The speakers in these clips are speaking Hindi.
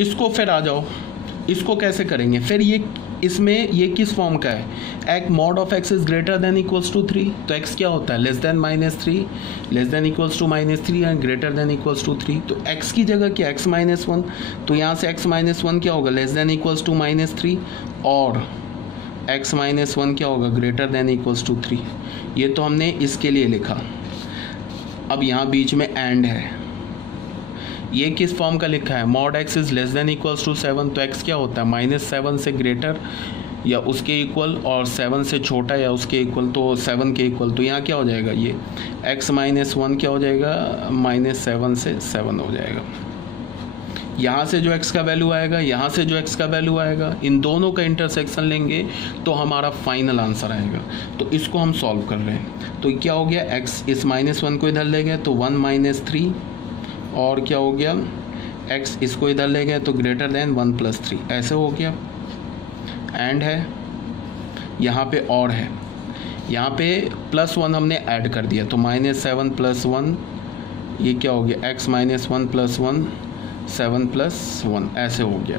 इसको फिर आ जाओ, इसको कैसे करेंगे फिर, ये इसमें ये किस फॉर्म का है, एक mod of x is greater than equals to 3, तो एक्स क्या होता है less than -3, less than equals to -3 and greater than equals to 3। तो एक्स की जगह क्या एक्स -1, तो यहाँ से एक्स -1 क्या होगा लेस देन इक्वल्स टू -3 और एक्स -1 क्या होगा ग्रेटर देन इक्वल्स टू 3। ये तो हमने इसके लिए लिखा। अब यहाँ बीच में एंड है, ये किस फॉर्म का लिखा है, mod x is less than equals to 7, तो एक्स क्या होता है -7 से ग्रेटर या उसके इक्वल और 7 से छोटा या उसके इक्वल, तो 7 के इक्वल। तो यहाँ क्या हो जाएगा, ये x -1 क्या हो जाएगा -7 से 7 हो जाएगा। यहाँ से जो x का वैल्यू आएगा, यहाँ से जो x का वैल्यू आएगा, इन दोनों का इंटरसेक्शन लेंगे तो हमारा फाइनल आंसर आएगा। तो इसको हम सॉल्व कर रहे हैं। तो क्या हो गया, x इस -1 को इधर ले गए तो 1 - 3 और क्या हो गया, x इसको इधर ले गए तो ग्रेटर देन 1 + 3 ऐसे हो गया। एंड है यहाँ पे और है, यहाँ पे +1 हमने ऐड कर दिया तो -7 + 1 ये क्या हो गया x -1 + 1 7 + 1 ऐसे हो गया।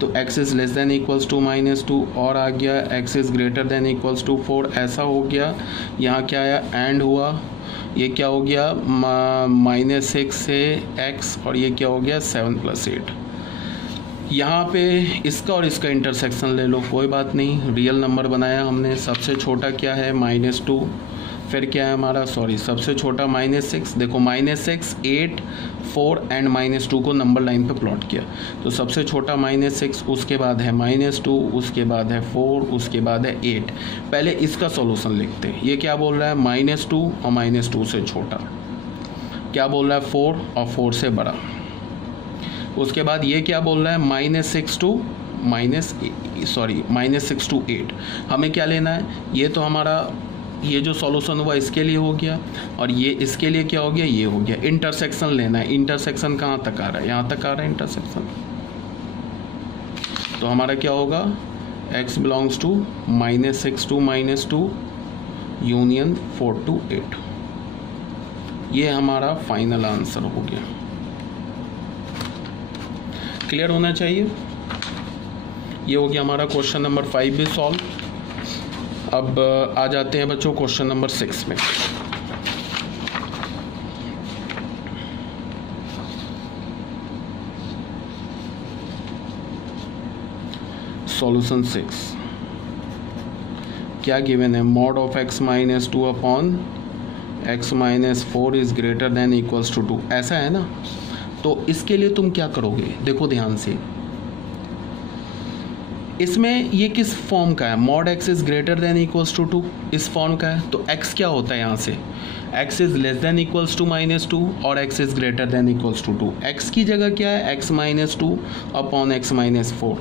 तो x is less than equals to -2 और आ गया x is greater than equals to 4 ऐसा हो गया। यहाँ क्या आया एंड हुआ, ये क्या हो गया -6 से x और ये क्या हो गया 7 + 8। यहाँ पे इसका और इसका इंटरसेक्शन ले लो, कोई बात नहीं, रियल नंबर बनाया हमने। सबसे छोटा क्या है -2, फिर क्या है हमारा सबसे छोटा -6। देखो -6 8 4 एंड -2 को नंबर लाइन पे प्लॉट किया, तो सबसे छोटा -6, उसके बाद है -2, उसके बाद है 4, उसके बाद है 8। पहले इसका सॉल्यूशन लिखते हैं। ये क्या बोल रहा है -2 और -2 से छोटा, क्या बोल रहा है 4 और 4 से बड़ा। उसके बाद ये क्या बोल रहा है -6 to 8। हमें क्या लेना है, ये तो हमारा ये जो सॉल्यूशन हुआ इसके लिए हो गया और ये इसके लिए क्या हो गया, ये हो गया। इंटरसेक्शन लेना है, इंटरसेक्शन कहाँ तक आ रहा है, यहाँ तक आ रहा है इंटरसेक्शन। तो हमारा क्या होगा x belongs to -6 to -2 union 4 to 8। ये हमारा फाइनल आंसर हो गया। क्लियर होना चाहिए। ये हो गया हमारा क्वेश्चन नंबर 5 भी सॉल्व। अब आ जाते हैं बच्चों क्वेश्चन नंबर 6 में। सॉल्यूशन 6 क्या गिवन है, mod of x -2 upon x -4 is greater than equals to 2 ऐसा है ना। तो इसके लिए तुम क्या करोगे, देखो ध्यान से, इसमें ये किस फॉर्म का है, mod x is greater than equals to 2 इस फॉर्म का है। तो x क्या होता है, यहाँ से x is less than equals to -2 और x is greater than equals to 2। x की जगह क्या है x -2 अपॉन x -4।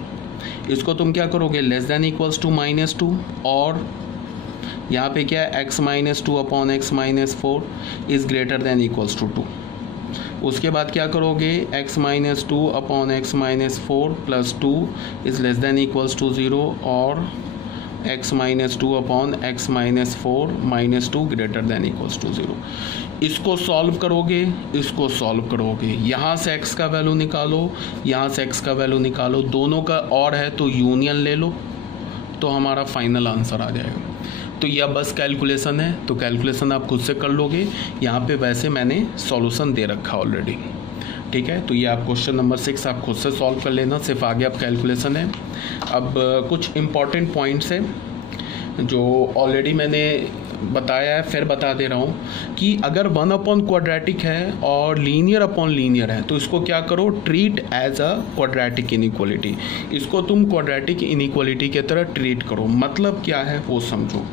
इसको तुम क्या करोगे लेस देन इक्वल्स टू -2 और यहाँ पे क्या है x -2 upon x -4 is greater than equals to 2। उसके बाद क्या करोगे x -2 upon x -4 + 2 is less than equals to 0 और x -2 upon x -4 -2 greater than equals to 0। इसको सॉल्व करोगे, इसको सॉल्व करोगे, यहाँ से x का वैल्यू निकालो, यहाँ से x का वैल्यू निकालो, दोनों का और है तो यूनियन ले लो, तो हमारा फाइनल आंसर आ जाएगा। तो यह बस कैलकुलेशन है, तो कैलकुलेशन आप खुद से कर लोगे। यहाँ पे वैसे मैंने सॉल्यूशन दे रखा ऑलरेडी, ठीक है। तो ये आप क्वेश्चन नंबर 6 आप खुद से सॉल्व कर लेना, सिर्फ आगे आप कैलकुलेशन है। अब कुछ इम्पॉर्टेंट पॉइंट्स हैं जो ऑलरेडी मैंने बताया है, फिर बता दे रहा हूँ कि अगर 1 अपॉन क्वाड्रेटिक है और लीनियर अपॉन लीनियर है तो इसको क्या करो, treat as a quadratic inequality. इसको तुम क्वाड्रेटिक इनइक्वालिटी की तरह ट्रीट करो। मतलब क्या है वो समझो।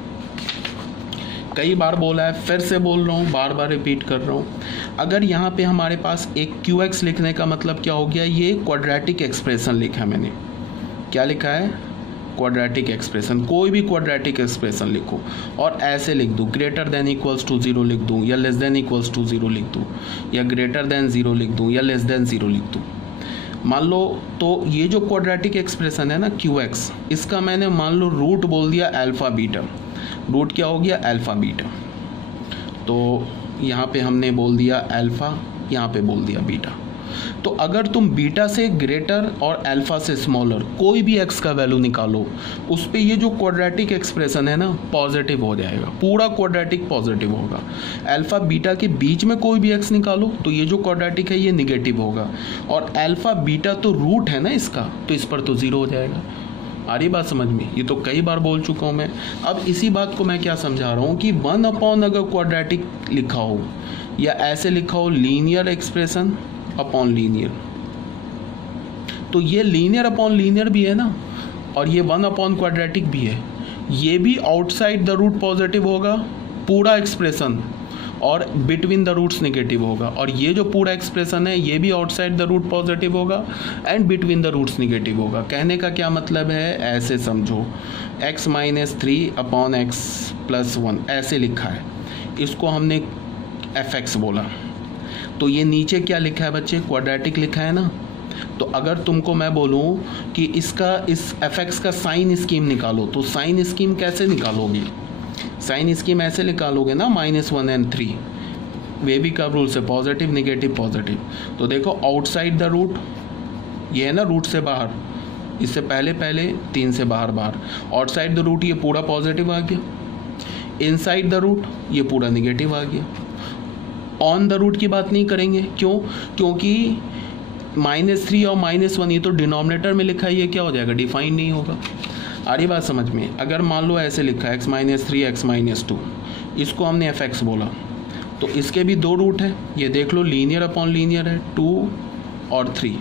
कई बार बोला है, फिर से बोल रहा हूँ, बार बार रिपीट कर रहा हूँ। अगर यहाँ पे हमारे पास एक QX लिखने का मतलब क्या हो गया, ये क्वाड्रेटिक एक्सप्रेशन लिखा है मैंने। क्या लिखा है, क्वाड्रेटिक एक्सप्रेशन। कोई भी क्वाड्रेटिक एक्सप्रेशन लिखो और ऐसे लिख दूँ, ग्रेटर देन इक्वल्स टू 0 लिख दूँ या लेस देन इक्वल्स टू 0 लिख दूँ या ग्रेटर देन 0 लिख दूँ या लेस देन 0 लिख दूँ। मान लो तो ये जो क्वाड्रेटिक एक्सप्रेशन है ना QX, इसका मैंने मान लो रूट बोल दिया अल्फा बीटा। रूट क्या हो गया, अल्फा बीटा। तो यहाँ पे हमने बोल दिया अल्फा, यहाँ पे बोल दिया बीटा। तो अगर तुम बीटा से ग्रेटर और अल्फा से स्मॉलर कोई भी एक्स का वैल्यू निकालो, उस पे ये जो क्वाड्रेटिक एक्सप्रेशन है ना पॉजिटिव हो जाएगा, पूरा क्वाड्रेटिक पॉजिटिव होगा। अल्फा बीटा के बीच में कोई भी एक्स निकालो तो ये जो क्वाड्रेटिक है ये निगेटिव होगा, और अल्फा बीटा तो रूट है ना इसका, तो इस पर तो ज़ीरो हो जाएगा। आ रही बात समझ में? ये तो कई बार बोल चुका हूँ मैं। अब इसी बात को मैं क्या समझा रहा हूँ कि 1 अगर क्वाड्रेटिक लिखा हो या ऐसे लिखा हो लीनियर एक्सप्रेशन अपॉन लीनियर, तो ये लीनियर अपॉन लीनियर भी है ना, और ये 1 क्वाड्रेटिक भी है। ये भी आउटसाइड द रूट पॉजिटिव होगा पूरा एक्सप्रेशन, और बिटवीन द रूट्स नेगेटिव होगा, और ये जो पूरा एक्सप्रेशन है ये भी आउटसाइड द रूट पॉजिटिव होगा and between the roots negative होगा। कहने का क्या मतलब है, ऐसे समझो x - 3 अपॉन x + 1 ऐसे लिखा है, इसको हमने fx बोला। तो ये नीचे क्या लिखा है बच्चे, क्वाड्रेटिक लिखा है ना। तो अगर तुमको मैं बोलूँ कि इसका इस fx का साइन स्कीम निकालो, तो साइन स्कीम कैसे निकालोगे, साइन स्कीम ऐसे निकालोगे ना -1 और 3, वे भी कर्व रूल से पॉजिटिव नेगेटिव पॉजिटिव। तो देखो आउटसाइड द रूट ये है ना, रूट से बाहर, इससे पहले 3 से बाहर, आउटसाइड द रूट ये पूरा पॉजिटिव आ गया, इनसाइड द रूट ये पूरा नेगेटिव आ गया। ऑन द रूट की बात नहीं करेंगे, क्यों, क्योंकि -3 और -1 ये तो डिनोमिनेटर में लिखा है, ये क्या हो जाएगा, डिफाइन नहीं होगा। आ रही बात समझ में? अगर मान लो ऐसे लिखा है x - 3 x - 2, इसको हमने fx बोला, तो इसके भी 2 रूट है, ये देख लो लीनियर अपॉन लीनियर है 2 और 3,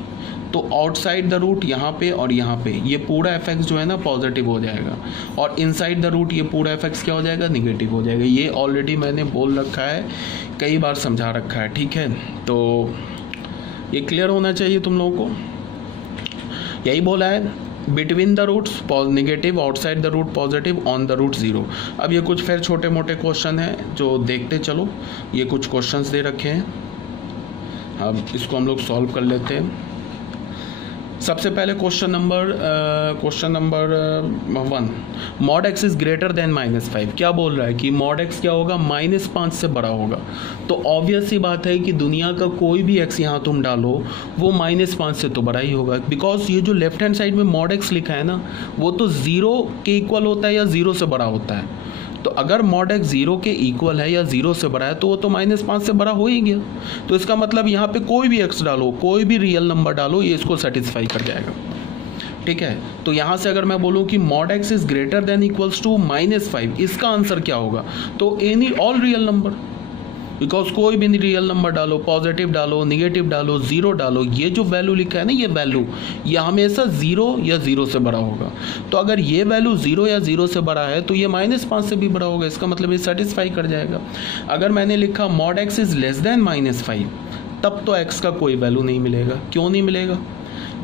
तो आउटसाइड द रूट यहाँ पे और यहाँ पे ये पूरा fx जो है ना पॉजिटिव हो जाएगा, और इनसाइड द रूट ये पूरा fx क्या हो जाएगा, निगेटिव हो जाएगा। ये ऑलरेडी मैंने बोल रखा है, कई बार समझा रखा है, ठीक है। तो ये क्लियर होना चाहिए तुम लोगों को। यही बोला है, between the roots negative, outside the root positive, on the root zero. अब ये कुछ फिर छोटे मोटे क्वेश्चन हैं जो देखते चलो, ये कुछ क्वेश्चंस दे रखे हैं, अब इसको हम लोग सॉल्व कर लेते हैं। सबसे पहले question number 1, mod x is greater then -5। क्या बोल रहा है कि मॉड x क्या होगा, -5 से बड़ा होगा। तो ऑब्वियस सी बात है कि दुनिया का कोई भी x यहाँ तुम डालो वो -5 से तो बड़ा ही होगा, बिकॉज ये जो लेफ्ट हैंड साइड में मॉड x लिखा है ना, वो तो 0 के इक्वल होता है या 0 से बड़ा होता है। तो अगर मॉड x 0 के इक्वल है या 0 से बड़ा है तो वो तो -5 से बड़ा हो ही गया। तो इसका मतलब यहाँ पे कोई भी x डालो, कोई भी रियल नंबर डालो, ये इसको सेटिस्फाई कर जाएगा, ठीक है। तो यहाँ से अगर मैं बोलूँ कि mod x is greater than equals to -5, इसका आंसर क्या होगा, तो any all real number, because कोई भी रियल नंबर डालो, पॉजिटिव डालो, निगेटिव डालो, 0 डालो, ये जो वैल्यू लिखा है ना, ये वैल्यू ये हमेशा 0 या 0 से बड़ा होगा। तो अगर ये वैल्यू 0 या 0 से बड़ा है तो ये -5 से भी बड़ा होगा, इसका मतलब ये सेटिस्फाई कर जाएगा। अगर मैंने लिखा mod x is less then -5, तब तो x का कोई वैल्यू नहीं मिलेगा। क्यों नहीं मिलेगा,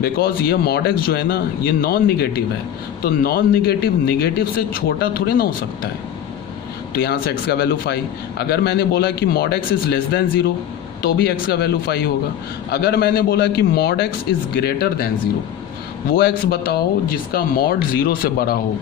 बिकॉज ये मॉड x जो है ना ये नॉन निगेटिव है, तो नॉन निगेटिव निगेटिव से छोटा थोड़ी ना हो सकता है। तो यहाँ से x का वैल्यू 5। अगर मैंने बोला कि mod x is less then 0, तो भी x का वैल्यू 5 होगा। अगर मैंने बोला कि mod x is greater than 0, वो x बताओ जिसका मॉड 0 से बड़ा हो।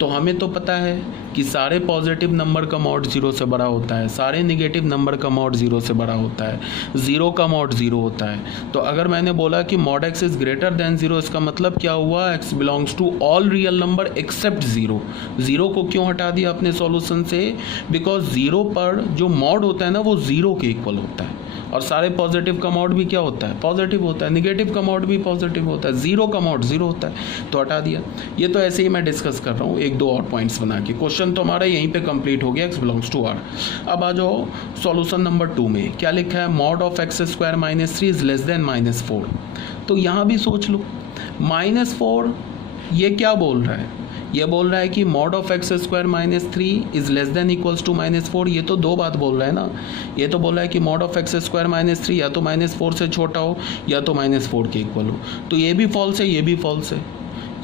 तो हमें तो पता है कि सारे पॉजिटिव नंबर का मॉड 0 से बड़ा होता है, सारे निगेटिव नंबर का मॉड 0 से बड़ा होता है, 0 का मॉड 0 होता है। तो अगर मैंने बोला कि mod x is greater than 0, इसका मतलब क्या हुआ, x belongs to all real number except 0। 0 को क्यों हटा दिया अपने सॉल्यूशन से, बिकॉज 0 पर जो मॉड होता है ना वो 0 के इक्वल होता है, और सारे पॉजिटिव का मॉड भी क्या होता है, पॉजिटिव होता है, निगेटिव का मॉड भी पॉजिटिव होता है, 0 का मॉड 0 होता है, तो हटा दिया। ये तो ऐसे ही मैं डिस्कस कर रहा हूँ, 1-2 और पॉइंट्स बना के। क्वेश्चन तो हमारा यहीं पे कंप्लीट हो गया, x बिलोंग्स टू r। अब आ जाओ सॉल्यूशन नंबर 2 में, क्या लिखा है, mod of x² - 3 is less then -4। तो यहाँ भी सोच लो, -4 ये क्या बोल रहा है, ये बोल रहा है कि mod of x² - 3 is less than equals to -4। ये तो 2 बात बोल रहा है ना, ये तो बोल रहा है कि मॉड ऑफ x² - 3 या तो -4 से छोटा हो या तो -4 के इक्वल हो। तो ये भी फॉल्स है, ये भी फॉल्स है।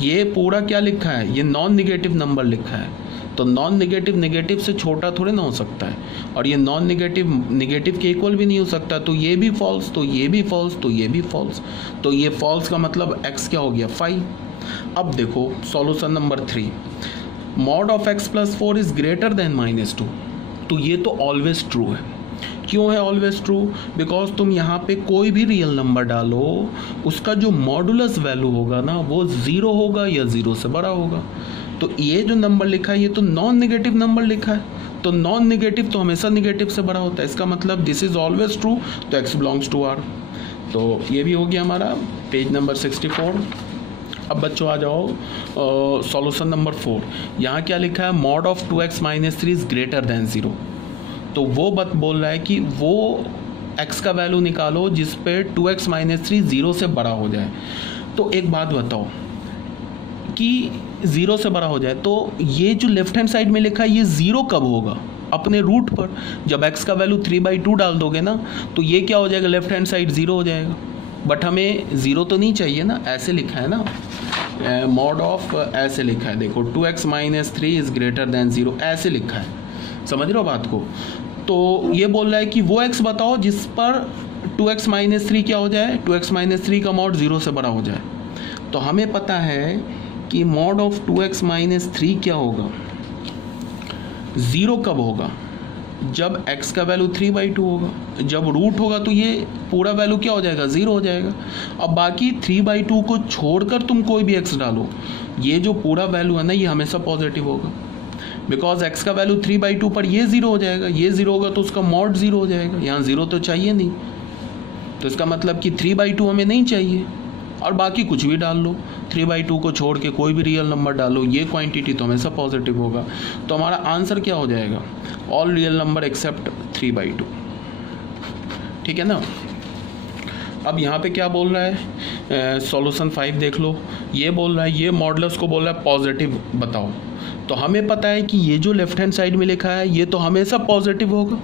ये पूरा क्या लिखा है, ये नॉन निगेटिव नंबर लिखा है, तो नॉन निगेटिव नेगेटिव से छोटा थोड़े ना हो सकता है, और ये नॉन निगेटिव निगेटिव के इक्वल भी नहीं हो सकता। तो ये भी फॉल्स, तो ये भी फॉल्स, तो ये भी फॉल्स। तो ये फॉल्स का मतलब x क्या हो गया, 5। अब देखो solution number 3, mod of x + 4 is greater then -2। तो ये तो ऑलवेज ट्रू है, क्यों है ऑलवेज ट्रू? बिकॉज तुम यहाँ पे कोई भी रियल नंबर डालो, उसका जो मॉडुलस वैल्यू होगा ना वो 0 होगा या 0 से बड़ा होगा। तो ये जो नंबर लिखा है ये तो नॉन नेगेटिव नंबर लिखा है, तो नॉन नेगेटिव तो हमेशा नेगेटिव से बड़ा होता है, इसका मतलब दिस इज ऑलवेज ट्रू, तो x बिलोंग्स टू R। तो ये भी हो गया हमारा पेज नंबर 64। अब बच्चों आ जाओ सॉल्यूशन नंबर 4। यहाँ क्या लिखा है? Mod of 2x - 3 is greater than 0। तो वो बात बोल रहा है कि वो x का वैल्यू निकालो जिस पे 2x - 3 0 से बड़ा हो जाए। तो एक बात बताओ कि 0 से बड़ा हो जाए, तो ये जो लेफ्ट हैंड साइड में लिखा है ये 0 कब होगा? अपने रूट पर जब x का वैल्यू 3/2 डाल दोगे ना, तो ये क्या हो जाएगा? लेफ्ट हैंड साइड 0 हो जाएगा। बट हमें 0 तो नहीं चाहिए ना, ऐसे लिखा है ना, मॉड ऑफ ऐसे लिखा है, देखो 2x - 3 इज ग्रेटर देन 0 ऐसे लिखा है, समझ रहे हो बात को? तो ये बोल रहा है कि वो x बताओ जिस पर 2x - 3 क्या हो जाए? 2x - 3 का मॉड 0 से बड़ा हो जाए। तो हमें पता है कि मॉड ऑफ 2x - 3 क्या होगा? 0 कब होगा? जब x का वैल्यू 3/2 होगा। जब रूट होगा तो ये पूरा वैल्यू क्या हो जाएगा? 0 हो जाएगा। अब बाकी 3/2 को छोड़कर तुम कोई भी x डालो, ये जो पूरा वैल्यू है ना ये हमेशा पॉजिटिव होगा, बिकॉज x का वैल्यू 3/2 पर ये 0 हो जाएगा, ये 0 होगा तो उसका मॉड 0 हो जाएगा। यहाँ 0 तो चाहिए नहीं, तो इसका मतलब कि 3/2 हमें नहीं चाहिए, और बाकी कुछ भी डाल लो, 3/2 को छोड़ के कोई भी रियल नंबर डालो, ये क्वांटिटी तो हमेशा पॉजिटिव होगा। तो हमारा आंसर क्या हो जाएगा? All real number accept 3/2। ठीक है ना? अब यहाँ पे क्या बोल रहा है? सॉल्यूशन 5 देख लो, ये बोल रहा है, ये मॉडुलस को बोल रहा है पॉजिटिव बताओ। तो हमें पता है कि ये जो लेफ्ट हैंड साइड में लिखा है ये तो हमेशा पॉजिटिव होगा,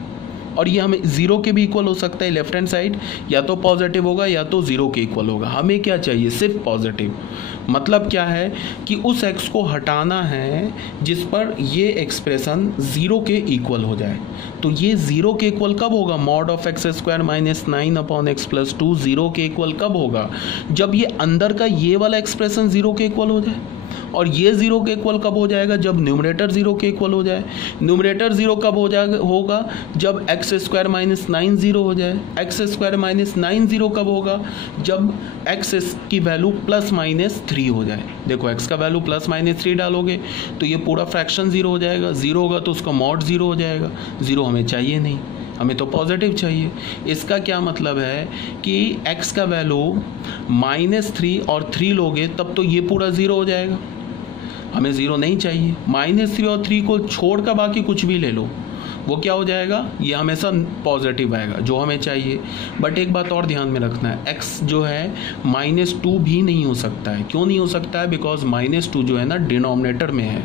और ये हमें 0 के भी इक्वल हो सकता है। लेफ्ट हैंड साइड या तो पॉजिटिव होगा या तो 0 के इक्वल होगा। हमें क्या चाहिए? सिर्फ पॉजिटिव। मतलब क्या है कि उस x को हटाना है जिस पर ये एक्सप्रेशन 0 के इक्वल हो जाए। तो ये 0 के इक्वल कब होगा? मॉड ऑफ x² - 9/x + 2 0 के इक्वल कब होगा? जब ये अंदर का ये वाला एक्सप्रेशन 0 के इक्वल हो जाए। और ये 0 के इक्वल कब हो जाएगा? जब न्यूमरेटर 0 के इक्वल हो जाए। न्यूमरेटर 0 कब हो जाएगा? होगा जब x² - 9 0 हो जाए। x² - 9 0 कब होगा? जब x की वैल्यू ±3 हो जाए। देखो x का वैल्यू ±3 डालोगे तो ये पूरा फ्रैक्शन 0 हो जाएगा। 0 होगा तो उसका मॉड 0 हो जाएगा। 0 हमें चाहिए नहीं, हमें तो पॉजिटिव चाहिए। इसका क्या मतलब है कि x का वैल्यू -3 और 3 लोगे तब तो ये पूरा 0 हो जाएगा। हमें 0 नहीं चाहिए। -3 और 3 को छोड़कर बाकी कुछ भी ले लो, वो क्या हो जाएगा? ये हमेशा पॉजिटिव आएगा जो हमें चाहिए। बट एक बात और ध्यान में रखना है, x जो है -2 भी नहीं हो सकता है। क्यों नहीं हो सकता है? बिकॉज -2 जो है ना डिनोमिनेटर में है।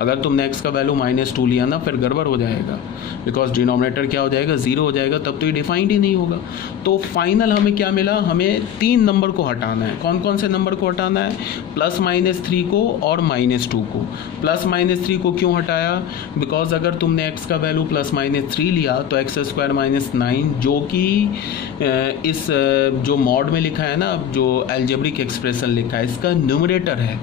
अगर तुमने x का वैल्यू -2 लिया ना फिर गड़बड़ हो जाएगा, बिकॉज डिनोमिनेटर क्या हो जाएगा? 0 हो जाएगा, तब तो ये डिफाइंड ही नहीं होगा। तो फाइनल हमें क्या मिला? हमें 3 नंबर को हटाना है। कौन कौन से नंबर को हटाना है? +-3 को और -2 को। +-3 को क्यों हटाया? बिकॉज अगर तुमने x का वैल्यू +-3 लिया तो x² - 9 जो कि इस जो मॉड में लिखा है ना, जो एल्जेब्रिक एक्सप्रेशन लिखा है, इसका न्यूमरेटर है।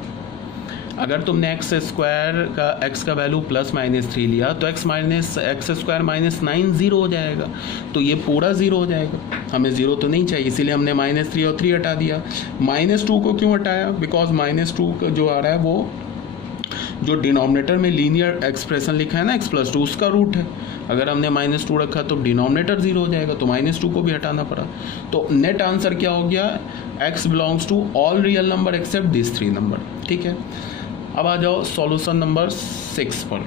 अगर तुमने x का वैल्यू +-3 लिया तो x² - 9 0 हो जाएगा, तो ये पूरा 0 हो जाएगा। हमें 0 तो नहीं चाहिए, इसीलिए हमने -3 और 3 हटा दिया। -2 को क्यों हटाया? बिकॉज -2 का जो आ रहा है वो जो डिनोमिनेटर में लीनियर एक्सप्रेशन लिखा है ना x + 2 उसका रूट है। अगर हमने -2 रखा तो डिनोमिनेटर 0 हो जाएगा, तो -2 को भी हटाना पड़ा। तो नेट आंसर क्या हो गया? x belongs to all real number except this 3 number. ठीक है, अब आ जाओ सॉल्यूशन नंबर 6 पर।